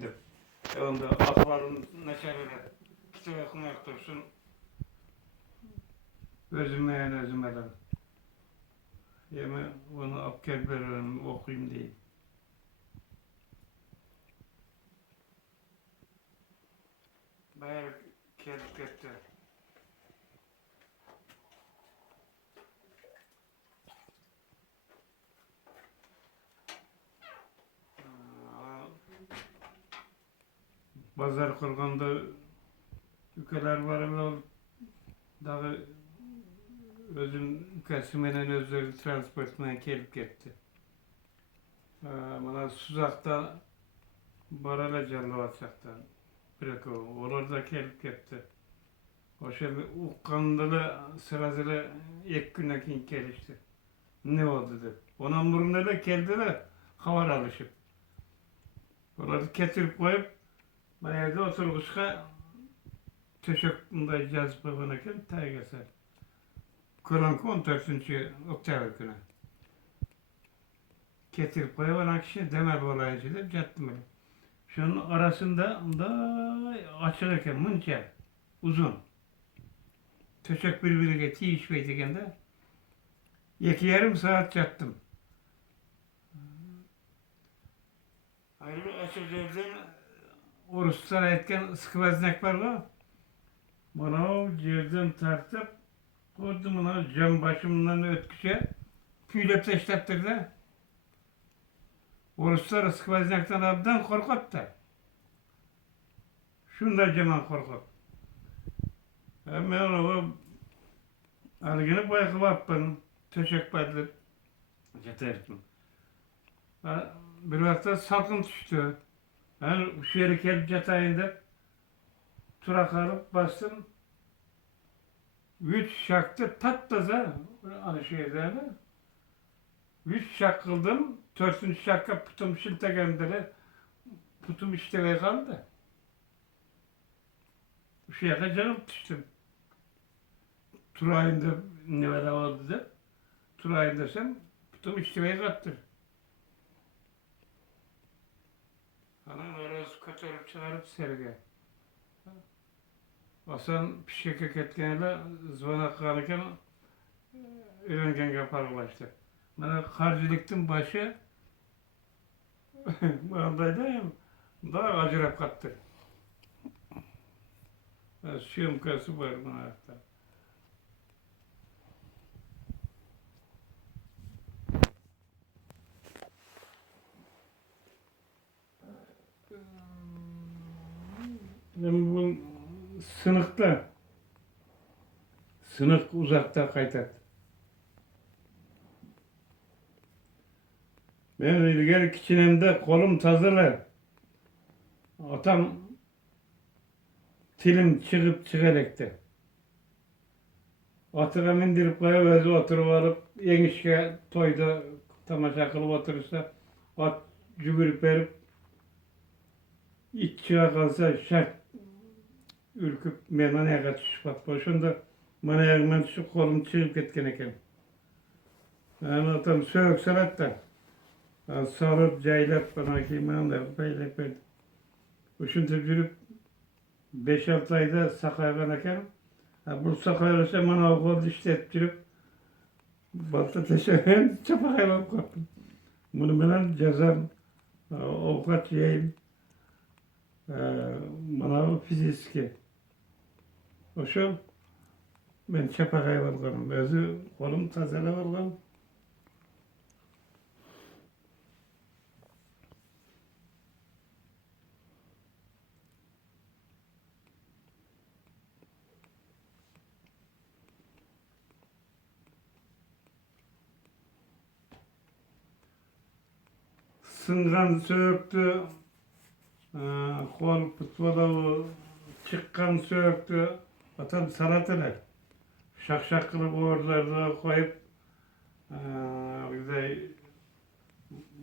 geldim. Onda akbarın neşeleri kitap okumak dursun. Özüme de. Yeme bunu apkel veririm okuyayım diye. Bayağı kelip gitti. Pazar kurganda ülkeler var ama daha özüm ülkesinden özleri transportuna kelip gitti. Bana Suzak'ta Barala Callıvatçak'tan bırakı olur da kelip gitti. O şey ukandılı sırasıyla ilk güne kin gelişti. Ne oldu dedi. Onun burnunda da geldi de havar alışıp. Onları getirip koyup bana evde oturmuşka teşekküründe yazıp babanıken taygasar. Kur'an 14. Oktyabr günü. Getirip koyup ona kişi demel olayıcı deyip yattım öyle. Şunun arasında da açılırken mınca uzun. Teşekkür birbirine tiyiş beytiken de 2,5 saat yattım. Ayrıca açıkçası Uruslar etken sıkıveznek var mı? Bana o yerden tartıp koydum ona cam başımdan ötküçe tüylep teşleptirdi. Uruslar sıkıveznekten abdan korkuttu. Şunda caman korkut. Ben onu algını boyakı yaptım. Teşekkür edip getirdim. Bir vakti salkın düştü. Ben şu yere gelip yatayım deyip tura kalıp bastım. 3 şaktı tatlıza hani şeylerine. 3 şak kıldım. 4. şakka putum şiltegemdele putum işteve kaldı. Şu yaka canım düştüm. Turayım da ne veda oldu da. Turayım desem putum işteve kattı. Ana orası kaçırıp çıkarıp serge. Asan pişek etkenle zvana kalırken öğrengen yaparlaştı. Bana harcılıktın başı buradaydım. Daha acırap kattı. Şımkası var bana hatta. Ben bu sınık uzakta kaytat. Ben ilgili kiçinemde kolum tazılı. Atam tilim çıkacaktı. Atığa mindirip koyuverdi oturup alıp yenişke toyda tamaşa kılıp oturursa at cübürüp verip iç çığa kalsa şart ürküp men ayağa düşüp atma. Şunda bana ayağımdan düşüp kolum çıkıp ketken eken. Yani atam söğük salat da sarıp caylap bana kıymanlar beylep verdi. Uşuntup yürüp 5-6 ayda sakaygan eken. Bu sakayırsa bana okul işlettirip balta teşekkür çapakayla koptum. Bunu bilen cezam avukat yiyeyim. Bana fiziki. O şu ben çapakay varlanım. Özü kolum tazele varlanım. Sıngan söktü. Kol putvoda çıkkan söktü. Atam salatalar. Şak kılıp orada koyup güzel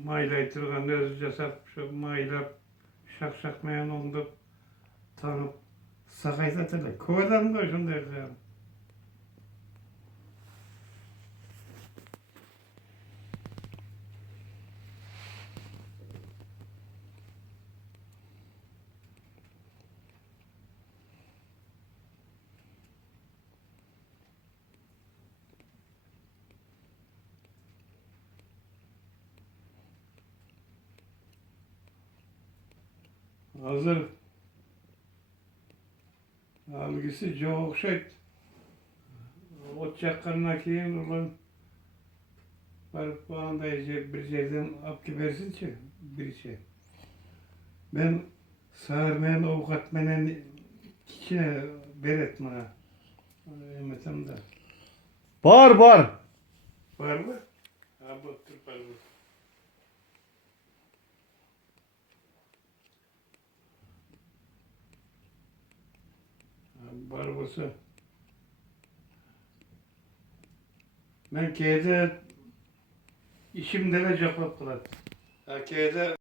maylaytırgan özüce satmış maylap şakmayan oldu tanıp sakaytatırlar. Kovadan da şunu derler. Hazır. Algısı çok şey. O çakırına keyin ulan barıp bu anda bir yerden alıp versin ki bir şey. Ben sağırmayan avukat menen içine beretme ha. Emetem de. Var var. Var mı? Ha bu Türk var mı? Var olsa. Ben köyde işimde de cevap kılar. Ha köyde